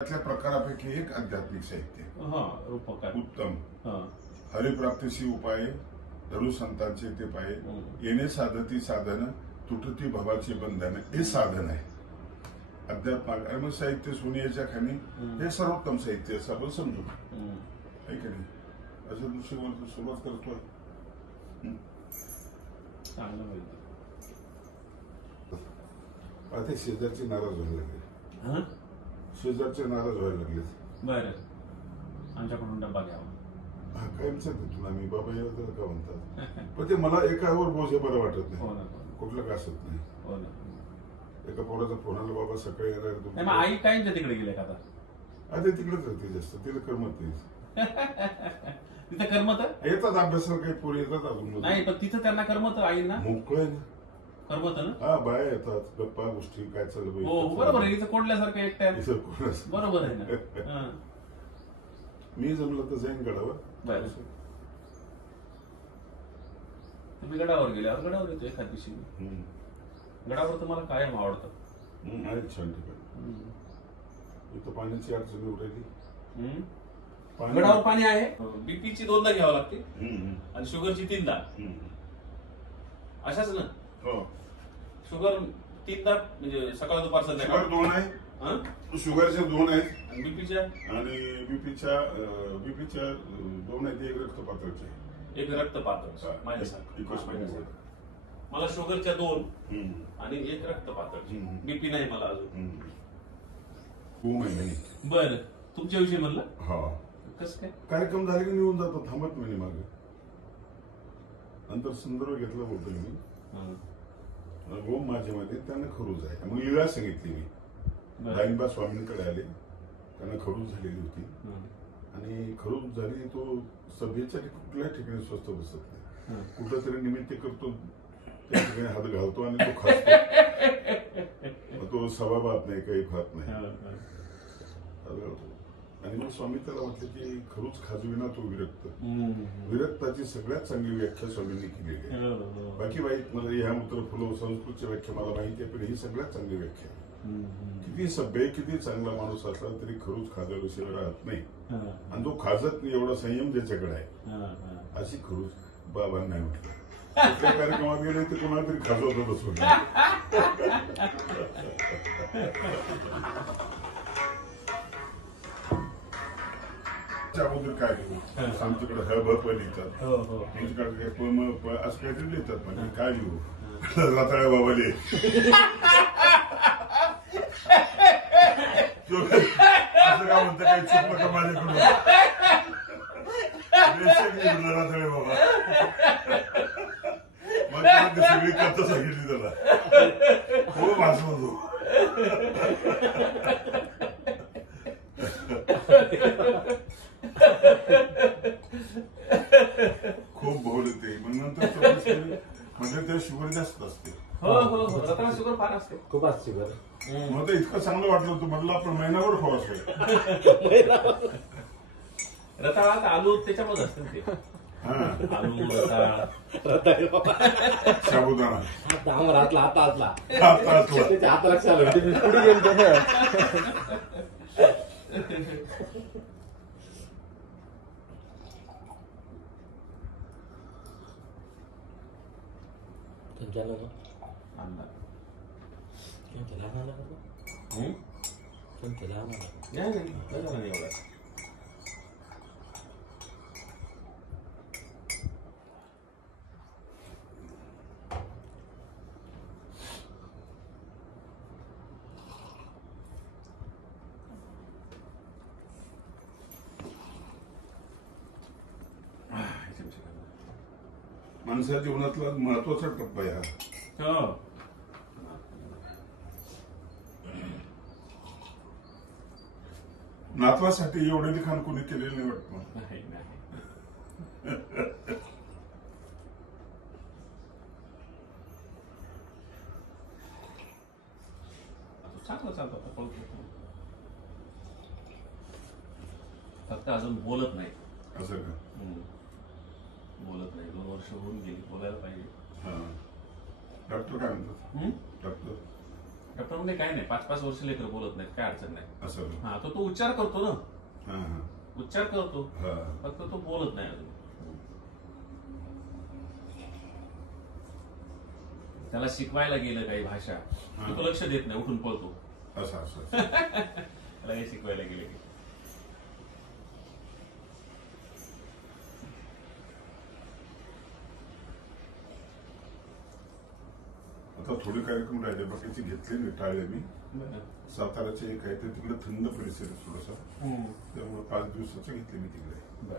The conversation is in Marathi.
त्यातल्या प्रकारापैकी एक आध्यात्मिक साहित्य रूपकार उत्तम हरिप्राप्तीशी उपाय धरू संतांचे ते पाय येणे साधती साधन तुटती भवाची बंधन हे साधन आहे अध्यात्म साहित्य सोनियाच्या खाली हे सर्वोत्तम साहित्य असं आपण समजू आहे की नाही अशा दृष्टीवर सुरुवात करतोय आता शेजारचे नाराज व्हायला लागले शेजारचे नाराज व्हायला लागले बरं आमच्याकडून डब्बा घ्यावा काय विचारतो तुला मी बाबा याला का म्हणतात पण ते मला एकावर बोज हे बरं वाटत नाही कुठलं का असत नाही एका पोराचा फोन आला बाबा सकाळी येणार आई कायच्या तिकडे गेले का आता तिकडेच राहते जास्त तिला करमत नाही तिथं करमत येतात अभ्यासाला काही पोरी येतात अजून नाही पण तिथं त्यांना करमत आईंना मोकळे ना करमत ना हा बाया येतात गप्पा गोष्टी काय चालू हो बरोबर आहे इथं कोंडल्यासारखं एकट्या बरोबर आहे ना मी जमलं तर जाईन गडावर तुम्ही गडावर गेल्यावर गडावर येतो एखाद दिवशी गडावर तुम्हाला कायम आवडतं आहे छान ठिकाण इथं पाण्याची अडचण उरायली गडावर पाणी आहे बीपीची 2दा घ्यावं लागते आणि शुगरची 3दा अशाच ना हो शुगर 3दा म्हणजे सकाळ दुपार संध्याकाळ 2 आहे शुगरच्या 2 आहेत आणि बीपीच्या आणि बीपीच्या 2 आहेत एक रक्तपातळचे एक रक्तपातळ माझ्यासारखं मला शुगरच्या 2 आणि एक रक्तपातळ बीपी नाही मला अजून बर तुमच्याविषयी म्हणलं हा कसं काय कार्यक्रम झाले की निघून जातो थांबत नाही मागे नंतर संदर्भ घेतला होतो मी गोम माझ्यामध्ये त्यांना खरूज आहे मग लीला सांगितली मी दाईंबा स्वामींकडे आले त्यांना खरूज झालेली होती आणि खरूज झाली तो सभेच्या कुठल्याही ठिकाणी स्वस्त बसत नाही कुठलं तरी निमित्त करतो त्या ठिकाणी हात घालतो आणि तो खातो तो सभाबात नाही काही खात नाही आणि मग स्वामी त्याला म्हटलं की खरूच खाजविना तो विरक्ताची सगळ्यात चांगली व्याख्या स्वामींनी केलेली आहे बाकी वाईट मला ह्या मूत्र फुलं संस्कृतची व्याख्या मला माहिती आहे पण ही सगळ्यात चांगली व्याख्या आहे किती सभ्य किती चांगला माणूस असला तरी खरूच खाजाविषयी राहत नाही आणि तो खाजत नाही एवढा संयम ज्याच्याकडे आहे अशी खरूच बाबांना नाही म्हटलं कुठल्या कार्यक्रमात गेले तर कोणाला तरी खाजवत बसून अगोदर काय आमच्याकडे हळभ लिहितात तुमच्याकडे असं काहीतरी लिहितात म्हणजे काय लिहू रताळ्या बाबाले असं काय म्हणतं काही चुकलं का माझ्याकडून रताळे बाबा मग सगळी कथा सांगितली त्याला खूप हसवतो खूप बोलते मग नंतर म्हणजे त्या शुगर जास्त असते शुगर फार असते खूप असते शुगर मग इतकं चांगलं वाटलं होतं म्हटलं आपण महिनाभर खाऊ असं रताळा आलू त्याच्यामध्ये असतं ते आलू साबुदाणा हातला हातातला हातातला हात लक्षात आलं पुढे गेलं माणसाच्या जीवनातला महत्वाचा टप्पा आहे हा नातवासाठी एवढे लिखाण कोणी केलेलं नाही वाटत चांगलं चालतं फक्त अजून बोलत नाही असं का बोलत नाही 2 वर्ष होऊन गेली बोलायला पाहिजे डॉक्टर काय म्हणतात डॉक्टर डॉक्टर म्हणजे काय नाही 5-5 वर्ष लेकर बोलत नाहीत, काय अडचण नाही. असं हा तो उच्चार करतो ना, हा हा उच्चार करतो, हा फक्त तो बोलत नाही अजून. त्याला शिकवायला गेलं काही भाषा, हा. तो लक्ष देत नाही, उठून पळतो. असं असं त्याला हे शिकवायला गेलं की आता थोडे कार्यक्रम राहिले, बाकीचे घेतले नाही, टाळले मी. साताराचे काहीतरी तिकडे थंड परिसर आहे थोडासा, त्यामुळे 5 दिवसाचे घेतले मी तिकडे.